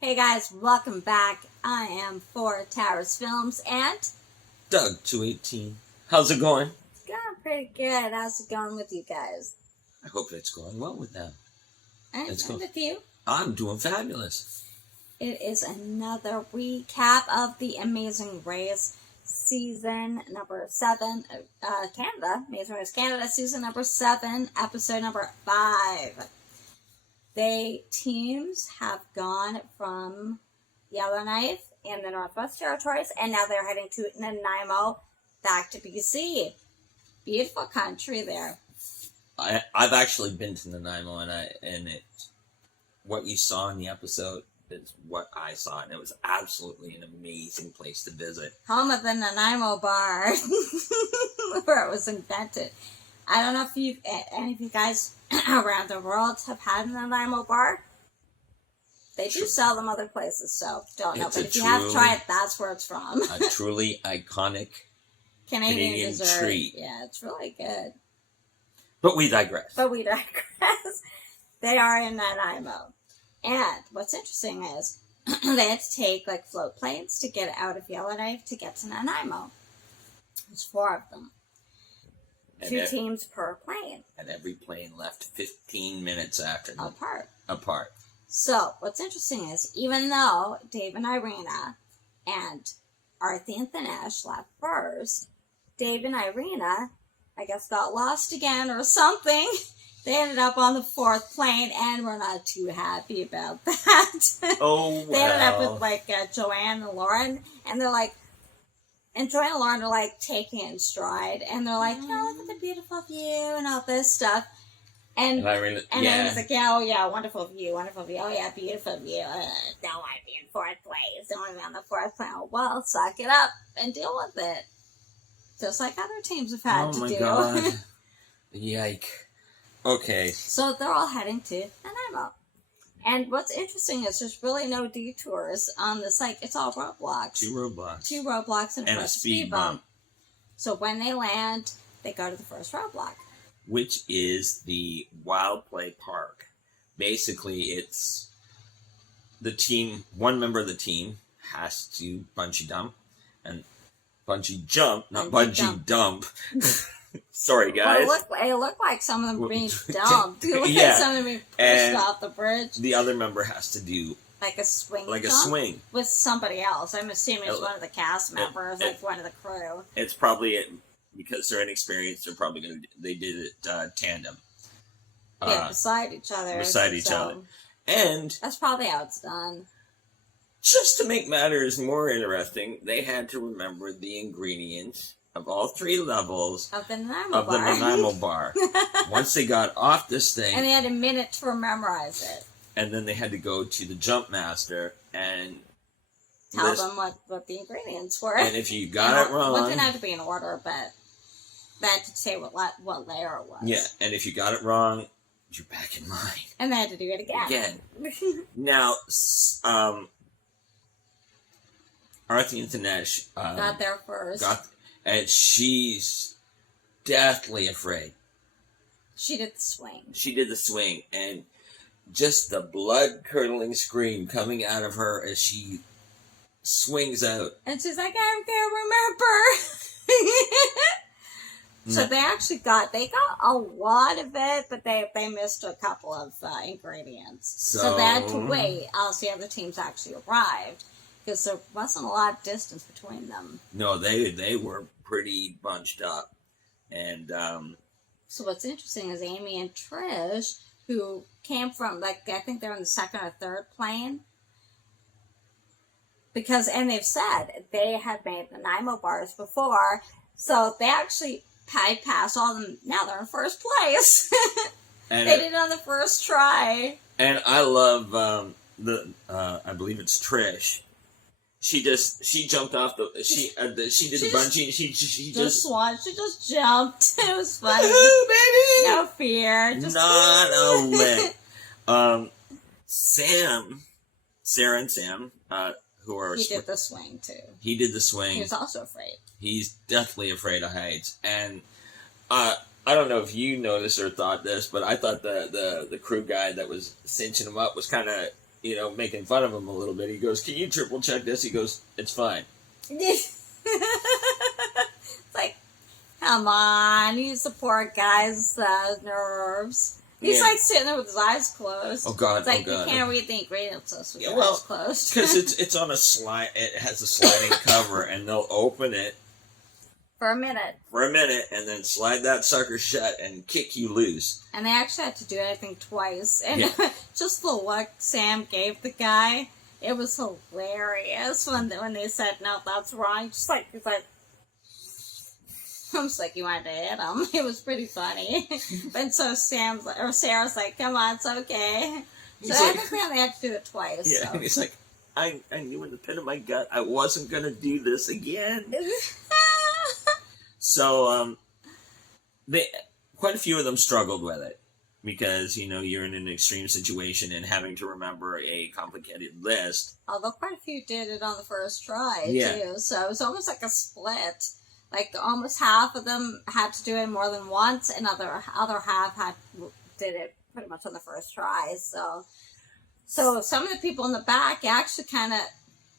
Hey guys, welcome back. I am Four Towers Films and Doug 218. How's it going? it's going pretty good. How's it going with you guys? I hope it's going well with them. And It's going- with you? I'm doing fabulous. It is another recap of The Amazing Race season number 7. Canada, Amazing Race Canada season number 7, episode number 5. The teams have gone from Yellowknife in the Northwest Territories, and now they're heading to Nanaimo, back to BC. Beautiful country there. I've actually been to Nanaimo, and what you saw in the episode is what I saw, and it was absolutely an amazing place to visit. Home of the Nanaimo bar, where it was invented. I don't know if any of you guys around the world have had a Nanaimo bar. They do sell them other places, so don't know. It's But a if you have true- tried, that's where it's from. A truly iconic, Canadian dessert. treat. Yeah, it's really good. But we digress. But we digress. They are in Nanaimo. And what's interesting is they had to take float planes to get out of Yellowknife to get to Nanaimo. There's 4 of them. And 2 teams per plane And every plane left 15 minutes after them apart. So what's interesting is even though Dave and Irina and Arthi and Thanesh left first, Dave and Irina, I guess, got lost again or something. They ended up on the 4th plane, and we're not too happy about that. Oh, well. They ended up with Joanne and Lauren, and they're like, and Joanne and Lauren are taking it in stride, and they're like, look at the beautiful view and all this stuff. And Irina, then it's like, yeah, oh yeah, wonderful view, oh yeah, beautiful view. Don't want to be in 4th place, don't want to be on the 4th plane. Oh, well, suck it up and deal with it. Just like other teams have had to do. Oh my god. Yike. Okay. So they're all heading to Nanaimo. And what's interesting is there's really no detours on this. It's all roadblocks. 2 roadblocks. 2 roadblocks and a speed bump. So when they land, they go to the first roadblock. Which is the Wild Play Park. Basically, it's the team, one member of the team has to bungee jump, not bungee dump. Sorry, guys. Well, it looked like some of them were being dumped. It looked Yeah. like some of them being pushed off the bridge. The other member has to do Like a swing a jump swing. with somebody else. I'm assuming it's one of the cast members, one of the crew. It's probably because they're inexperienced. They're probably they did it tandem. Beside each other. Beside each other. And that's probably how it's done. just to make matters more interesting, they had to remember the ingredients of all 3 levels of the Nanaimo bar. Once they got off this thing, and they had a minute to memorize it. And then they had to go to the jump master and tell them what the ingredients were. And if you got it wrong, it didn't have to be in order, but they had to say what layer it was. Yeah, and if you got it wrong, you're back in line. And they had to do it again. Now, Arthi and Thanesh got there first. And she's deathly afraid. She did the swing. And just the blood-curdling scream coming out of her as she swings out. And she's like, I can't remember. So they actually got a lot of it, but they missed a couple of ingredients. So they had to wait. I'll see how the teams actually arrived. Because there wasn't a lot of distance between them. No, they were pretty bunched up. And so what's interesting is Amy and Trish, who came from, I think they're in the 2nd or 3rd plane. And they've said they had made the Nanaimo bars before, so they actually bypassed all of them. Now they're in 1st place. They did it on the first try. And I love I believe it's Trish. She jumped off she did the bungee. She just jumped. It was funny. Baby, no fear. Not a lick. Sarah and Sam, who are he did the swing too. He did the swing. He was also afraid. He's deathly afraid of heights, and I don't know if you noticed or thought this, but I thought the crew guy that was cinching him up was kind of making fun of him a little bit. He goes, "Can you triple check this?" He goes, "It's fine." It's like, come on, you support guys' nerves. He's Yeah. like sitting there with his eyes closed. Oh God! It's like oh God! you can't read the ingredients list with Yeah, your well, eyes closed. Because it's on a slide. It has a sliding cover, and they'll open it For a minute. for a minute, and then slide that sucker shut and kick you loose. And they actually had to do it, I think, twice. And Yeah. just the look Sam gave the guy, it was hilarious when they said, "No, that's wrong." Just like, he's like, I was like, you wanted to hit him. It was pretty funny. And so Sarah's like, come on, it's okay. So He's I like- think they only had to do it twice. Yeah, So. and he's like, I knew in the pit of my gut I wasn't gonna do this again. So quite a few of them struggled with it because you're in an extreme situation and having to remember a complicated list. Although quite a few did it on the first try, Yeah. too. So it was almost like a split. Like, almost half of them had to do it more than once, and other half did it pretty much on the first try. So some of the people in the back actually kind of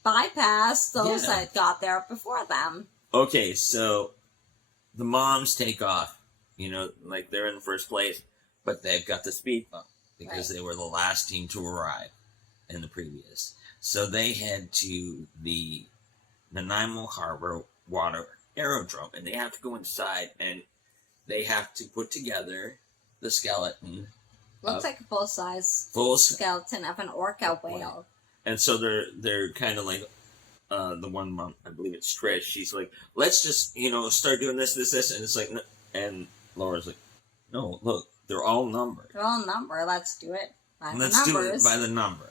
bypassed those Yeah. that got there before them. Okay, so the moms take off. Like they're in the first place, but they've got the speed bump because they were the last team to arrive in the previous. So they head to the Nanaimo Harbor Water Aerodrome, and they have to go inside, and they have to put together the skeleton. Looks like a full-size Full skeleton of an orca whale. And so they're kind of like the one mom, I believe it's Trish. She's like, let's just start doing this, and it's like, no. And Laura's like, no, look, they're all numbered. They're all number. Let's do it by Let's the do numbers. it by the number.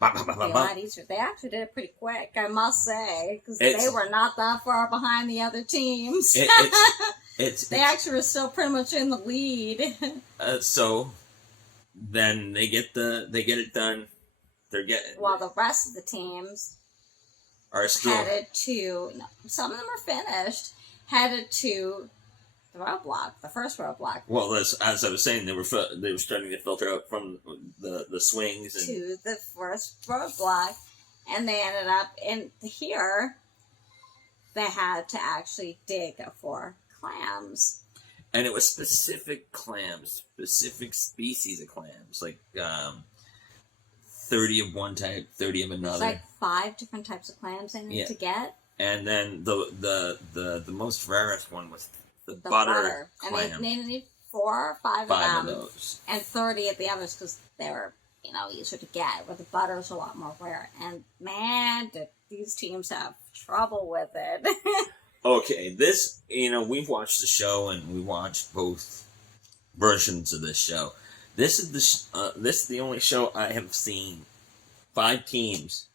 Ba, ba, ba, It'd be ba, a ba. lot easier. They actually did it pretty quick, I must say, because It's- they were not that far behind the other teams. It's They actually were still pretty much in the lead. so then they get it done. They're getting While the rest of the teams are still headed to, no, some of them are finished, headed to the first roadblock, well. As I was saying, they were starting to filter out from the swings and to the first roadblock, and they ended up in here. They had to actually dig for clams. And it was specific clams, specific species of clams, like 30 of one type, 30 of There's another. like 5 different types of clams they need Yeah. to get. And then the most rarest one was the The butter And clam. they need 4 or 5 5 of of them, those. and 30 of the others because they were, easier to get, where the butter's a lot more rare. And man, did these teams have trouble with it. Okay, this, we've watched the show and we watched both versions of this show. This is the only show I have seen 5 teams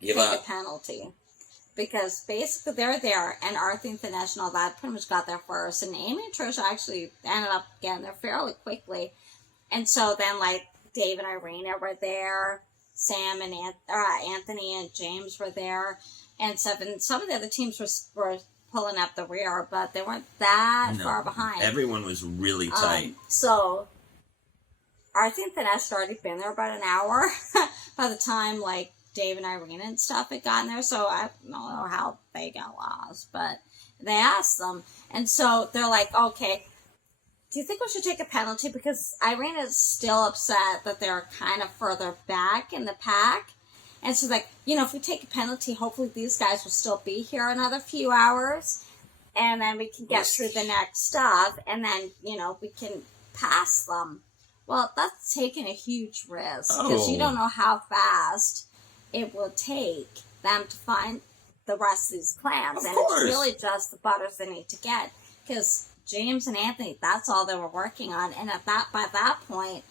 give Take up. a penalty. Because basically they're there, and Arthur and Thinesh and all that pretty much got there first, and Amy and Trish actually ended up getting there fairly quickly. And so then, like, Dave and Irina were there, Sam and Anthony and James were there, and some of the other teams were pulling up the rear, but they weren't that No, far behind. Everyone was really tight. So Arthur and Thinesh had already been there about an hour by the time, like, Dave and Irina and stuff had gotten there, so I don't know how they got lost, but they asked them, and so they're like, okay, do you think we should take a penalty? Because Irina's still upset that they're kind of further back in the pack, and so like, if we take a penalty, hopefully these guys will still be here another few hours, and then we can get through the next stuff, and then, we can pass them. Well, that's taking a huge risk, because you don't know how fast it will take them to find the rest of these clams. Of And course. it's really just the butters they need to get. Because James and Anthony, that's all they were working on. And by that point,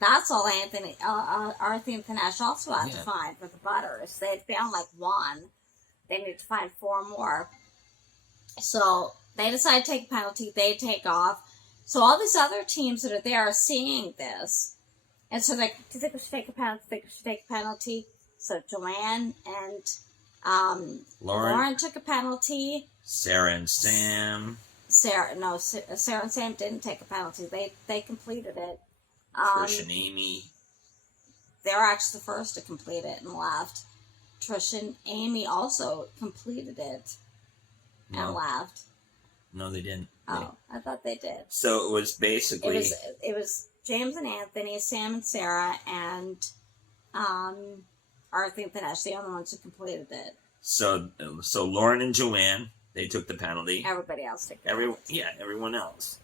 that's all Arthur and Thinesh also had to find for the butters. They had found like 1. They need to find 4 more. So they decide to take a penalty. They take off. So all these other teams that are there are seeing this. And so like, do you think we should take a penalty? Do you think we should take a penalty? So Joanne and Lauren took a penalty. Sarah and Sam. Sarah and Sam didn't take a penalty. They completed it. Trish and Amy. they were actually the first to complete it and left. Trish and Amy also completed it and left. No, they didn't. Oh, I thought they did. So it was basically it was James and Anthony, Sam and Sarah, and Arthur and Dinesh, the only ones who completed it. So Lauren and Joanne, they took the penalty. Everybody else took it. Everyone else.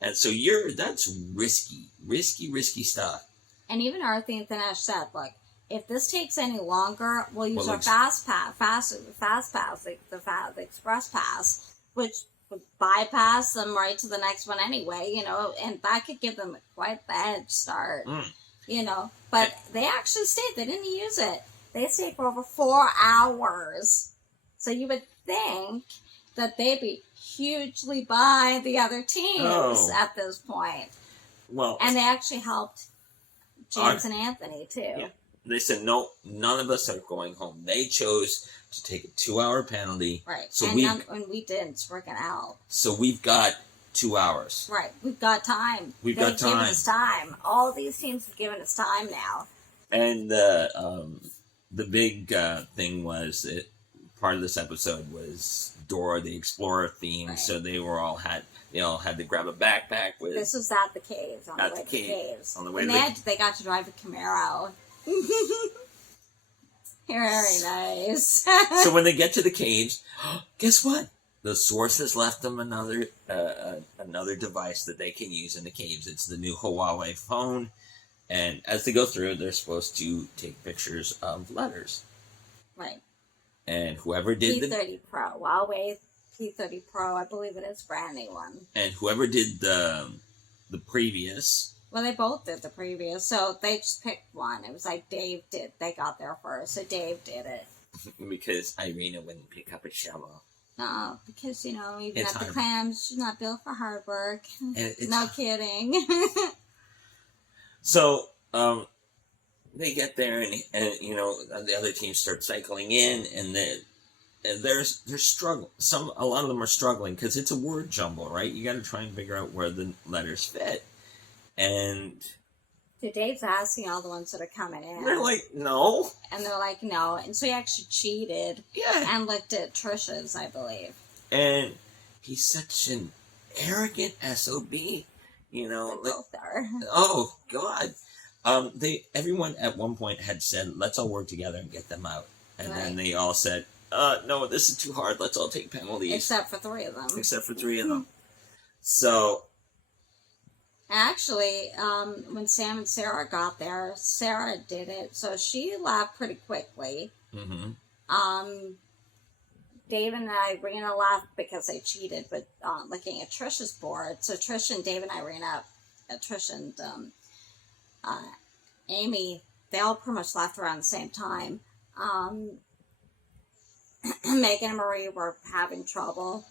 And so that's risky stuff. And even Arthur and Dinesh said, look, if this takes any longer, we'll use our fast pass, the express pass, which would bypass them right to the next one anyway, you know, and that could give them quite the head start, you know. But they actually stayed. They didn't use it. They stayed for over 4 hours. So you would think that they'd be hugely behind the other teams at this point. Well, and they actually helped James and Anthony too. Yeah. They said, no, none of us are going home. They chose to take a 2-hour penalty. Right. So and we didn't. It's freaking out. So we've got 2 hours. Right. We've got time. They've given us time. All these teams have given us time now. And the big thing was that part of this episode was Dora the Explorer theme. Right. So they all had to grab a backpack with. This was at the caves. On the way to the caves. On the way they got to drive a Camaro. Very nice. So when they get to the caves, guess what? The source has left them another device that they can use in the caves. It's the new Huawei phone, and as they go through, they're supposed to take pictures of letters. Right. And whoever did P30 Pro, Huawei P30 Pro, I believe it is brand new one. And whoever did the previous. Well, they both did the previous, so they just picked one. It was like Dave did. They got there first, so Dave did it. Because Irina wouldn't pick up a shovel. No, because, you know, even at the clams, she's not built for hard work. No kidding. So, they get there, and you know, the other teams start cycling in, and they're struggling. A lot of them are struggling, because it's a word jumble, right? You got to try and figure out where the letters fit. And so Dave's asking all the ones that are coming in. They're like, no. And they're like, no. And so he actually cheated. Yeah. And looked at Trisha's, I believe. And he's such an arrogant SOB. You know. They both are. Oh, God. Everyone at one point had said, let's all work together and get them out. And then they all said, no, this is too hard. Let's all take penalties. Except for 3 of them. So... Actually, when Sam and Sarah got there, Sarah did it, so she left pretty quickly. Mm-hmm. Dave and Irina left because they cheated, but looking at Trish's board, so Trish and Dave and Irina, Trish and Amy, they all pretty much left around the same time. Megan and Marie were having trouble.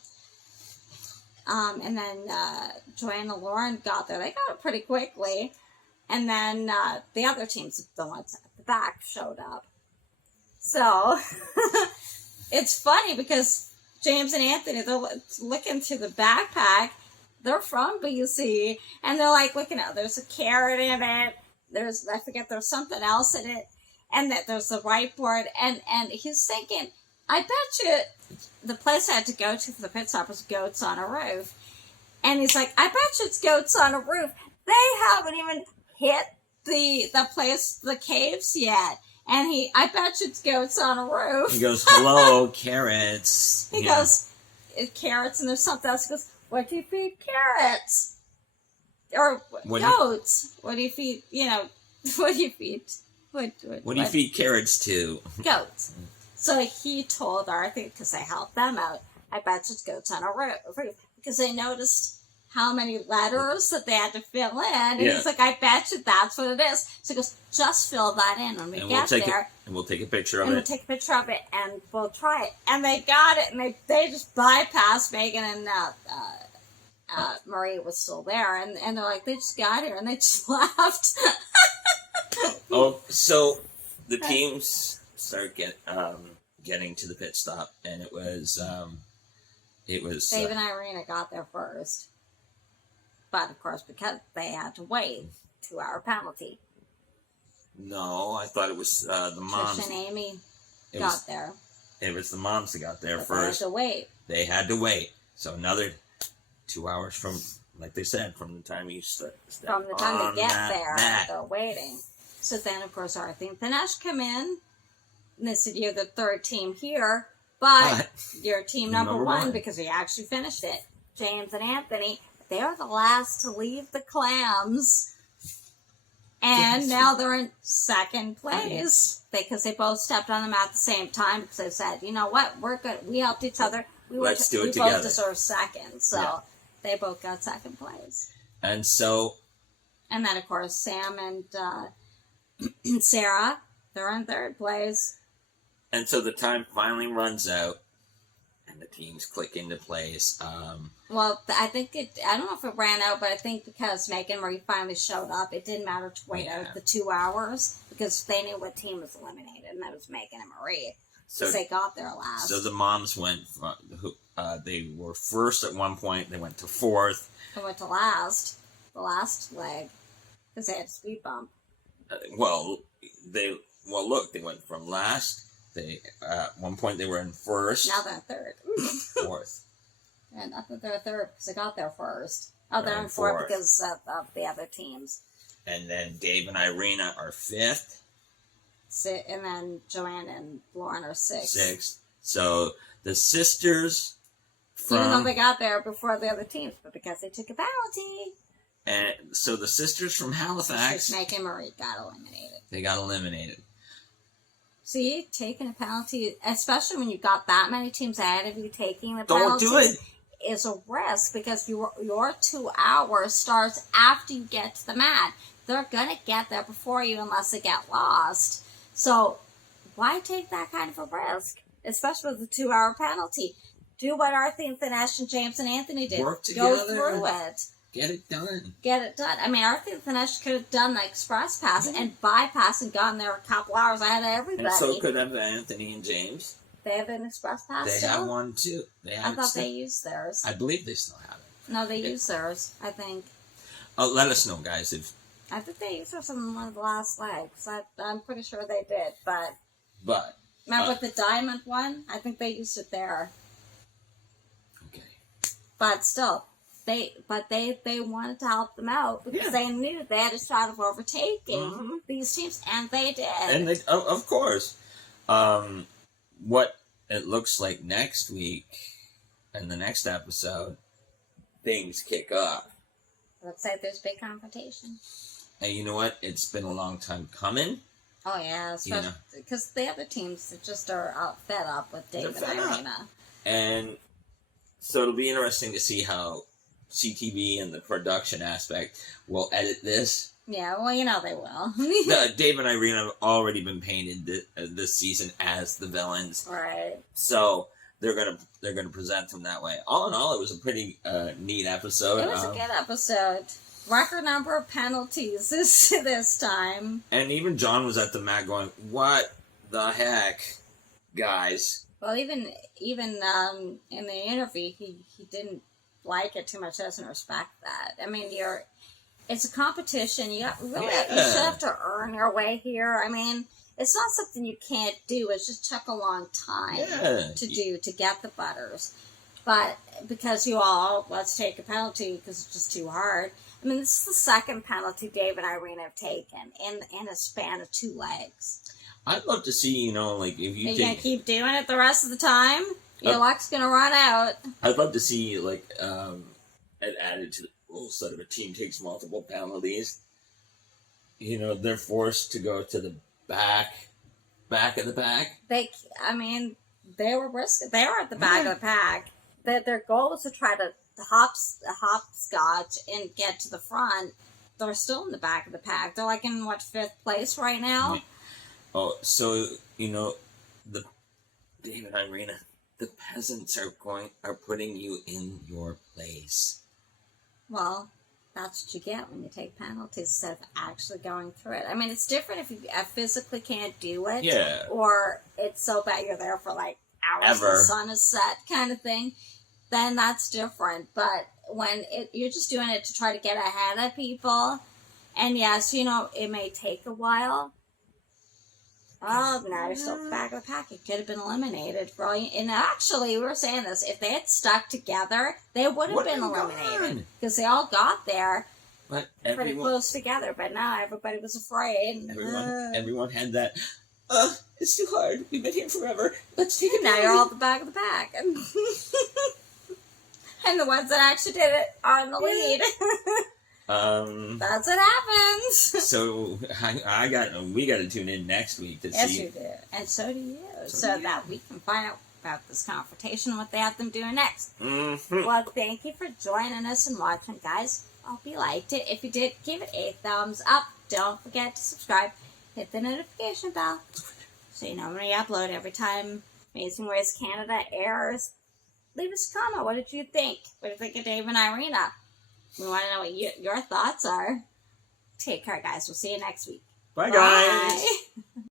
And then Joanne and Lauren got there. They got it pretty quickly. And then the other teams, the ones at the back, showed up. So it's funny because James and Anthony, they're looking through the backpack. They're from BC. And they're like looking at, there's a carrot in it. There's something else in it. And that there's the whiteboard. And he's thinking, I bet you the place I had to go to for the pit stop was Goats on a Roof. And he's like, I bet you it's Goats on a Roof. They haven't even hit the place, the caves yet. And I bet you it's Goats on a Roof. He goes, hello, carrots. He goes, carrots, and there's something else. He goes, what do you feed carrots? Or goats. What do you feed, what do you feed? What do you feed carrots to? Goats. So he told Arthur, because I helped them out, I bet you it's Goats on a Roof. Because they noticed how many letters that they had to fill in. And he's like, I bet you that's what it is. So he goes, just fill that in when we get there. And we'll take a picture of it. And we'll take a picture of it, and we'll try it. And they got it, and they just bypassed Megan, and Marie was still there. And they're like, they just got here, and they just left. So the teams start getting to the pit stop, and it was Dave and Irina got there first, but of course because they had to wait 2-hour penalty. No, I thought it was the moms. Trish and Amy It got was, there. it was the moms that got there But first. they had to wait. They had to wait. So another 2 hours from, like they said, from the time you step From the time on they get that there, mat. they're waiting. So then, of course, Arthur and Dinesh come in. And they said, you're the third team here, but you're team number one because you actually finished it. James and Anthony, they're the last to leave the clams. And Yes. now they're in second place because they both stepped on the mat at the same time because they said, you know what, we're good. We helped each other. Let's do it we together. both deserve second. So Yeah. they both got second place. And so, And then, of course, Sam and Sarah, they're in third place. the time finally runs out, and the teams click into place. Well, I think I don't know if it ran out, but I think because Megan Marie finally showed up, it didn't matter to wait out the 2 hours because they knew what team was eliminated, and that was Megan and Marie. So Because they got there last. So the moms went from, they were first at one point, they went to fourth. They went to last, the last leg, because they had a speed bump. Look, they went from last, at one point they were in first, Now they're in third. fourth. And I think they're third because they got there first. Oh, they're They're in fourth fourth. because of the other teams. And then Dave and Irina are fifth, And then Joanne and Lauren are sixth. sixth. So the sisters Even though from, they got there before the other teams, but because they took a penalty. and so the sisters from Halifax, Just Megan Marie got eliminated. they got eliminated. See, taking a penalty, especially when you got that many teams ahead of you taking the Don't penalty, do it. is a risk because your 2 hours starts after you get to the mat. They're gonna get there before you unless they get lost. So why take that kind of a risk, especially with the 2 hour penalty? Do what Arthur and Dinesh and James and Anthony did. Work Go together. through it. Get it done. Get it done. I mean, Arthur and Dinesh could have done the express pass and bypass and gotten there a couple hours ahead of everybody. And so could have Anthony and James. They have an express pass They still? have one too. They I have it thought still. they used theirs. I believe they still have it. No, they used theirs, I think. Let us know, guys, if. I think they used theirs on one of the last legs. I'm pretty sure they did, but... But Remember the diamond one? I think they used it there. okay. But still, they wanted to help them out because they knew they had a shot of overtaking these teams, and they did. And they, of course, what it looks like next week and the next episode, things kick off. Looks like there's big confrontation. And you know what? It's been a long time coming. Oh yeah, especially because the other teams just are fed up with Dave and Irina. And so it'll be interesting to see how CTV and the production aspect will edit this. Yeah, well, you know they will. Dave and Irina have already been painted this season as the villains, Right. so they're gonna present them that way. All in all, it was a pretty neat episode. It was a good episode. Record number of penalties this time. And even John was at the mat going, "What the heck, guys?" Well, even in the interview, he didn't like it too much. Doesn't respect that. I mean, it's a competition. You should have to earn your way here. I mean, it's not something you can't do. It just took a long time to get the butters. But because you all, let's take a penalty because it's just too hard. I mean, this is the second penalty Dave and Irina have taken in a span of 2 legs. I'd love to see, like, if you Are you going to keep doing it the rest of the time? Your luck's going to run out. I'd love to see, like, it added to the rules that if a team takes multiple penalties, they're forced to go to the back of the pack. They were risky. They were at the back of the pack. Their goal was to try to hopscotch and get to the front. They're still in the back of the pack. They're like in 5th place right now. Oh, so the Dave and Irina, the peasants are putting you in your place. Well, that's what you get when you take penalties instead of actually going through it. I mean, it's different if you physically can't do it. Yeah. Or it's so bad you're there for like hours, the sun is set kind of thing. Then that's different. But when you're just doing it to try to get ahead of people, and yes, it may take a while, Oh, now you're still at the back of the pack. It could have been eliminated for all you. And actually, we were saying this: if they had stuck together, they would have been eliminated because they all got there But pretty close together. But now everybody was afraid. everyone had that. It's too hard. We've been here forever. Let's take it. Now you're all at the back of the pack, and the ones that actually did it are in the lead. That's what happens. So we got to tune in next week to Yes, see. you do, and so do you, so that we can find out about this confrontation, what they have them doing next. Mm-hmm. Well, thank you for joining us and watching, guys. I hope you liked it. If you did, give it a thumbs up. Don't forget to subscribe. Hit the notification bell so you know when we upload every time Amazing Race Canada airs. Leave us a comment. What did you think? What did you think of Dave and Irina? We want to know what your thoughts are. Take care, guys. We'll see you next week. Bye, guys. Bye.